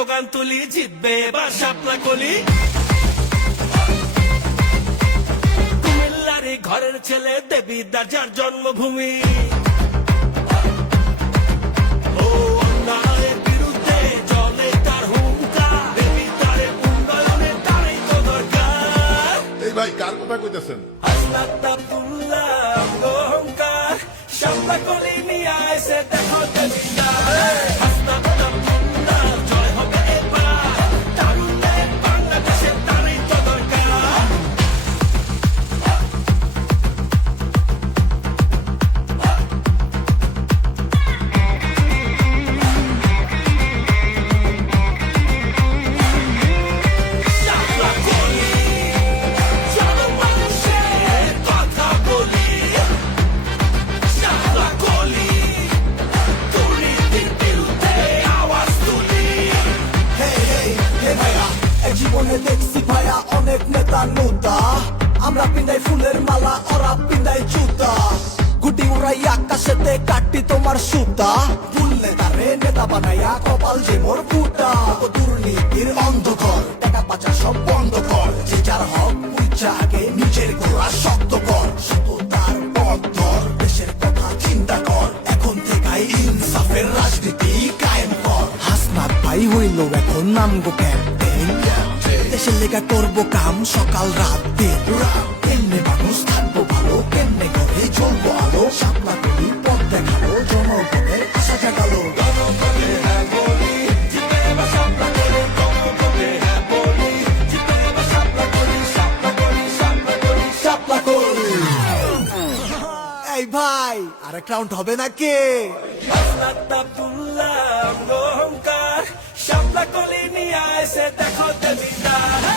Slogan তুলি, জিতবে এবার শাপলা কলি। কুমিল্লার ঘরের ছেলে দেবীদার যার জন্মভূমি, ও অন্যায়ের বিরুদ্ধে জলে তার হুঙ্কার, দেবীদারে উন্নয়নের তারই তো দরকার। এই ভাই কার কথা কইতেছেন? হাসনাত আব্দুল্লাহ অহংকার, শাপলা কলি নিয়ে আইছে দেখো দেবীদার। হাসনাত আব্দুল্লাহ জয় হবে এবার, তারুণ্যের বাংলাদেশের তারই তো দরকার। শাপলা কলি, চলো মানুষের কথা বলি। শাপলা কলি, দুর্নীতির বিরুদ্ধে আওয়াজ তুলি। ভাইয়া এই জীবনে দেখছি ভাইয়া অনেক নেতা নোতা, আমরা পিন্দাই ফুলের মালা, ওরা পিন্দাই জুতা। গুটি উড়াই আকাশেতে কাটি তোমার সুতা, ফুল নেতারে নেতা বানাইয়া কপাল যে মোর ফুটা। ও দুর্নীতির অন্ধকার, টাকা পাচার সব বন্ধ কর, যে যার হক বুঝা আগে নিজের গোড়া শক্ত কর। সততার পথ ধর, দেশের কথা চিন্তা কর, এখন থেকেই ইনসাফের রাজনীতি কায়েম কর। হাসনাত ভাই হইল এখন নামগো ক্যাপ্টেন, দেশের লেগা করবো কাম সকাল রাত দিন। কেমনে মানুষ থাকবো ভালো, কেমনে করে চলবো আলো। শাপলা কলি পথ দেখালো, জনগণের আশা জাগালো। গণভোটে হ্যাঁ বলি, জিতবে এবার শাপলা কলি। গণভোটে হ্যাঁ বলি, জিতবে এবার শাপলা কলি। শাপলা কলি, শাপলা কলি, শাপলা কলি। এই ভাই আরেক রাউন্ড হবে নাকি? হাসনাত আব্দুল্লাহ অহংকার, শাপলা কলি নিয়ে আইছে দেখো দেবীদার।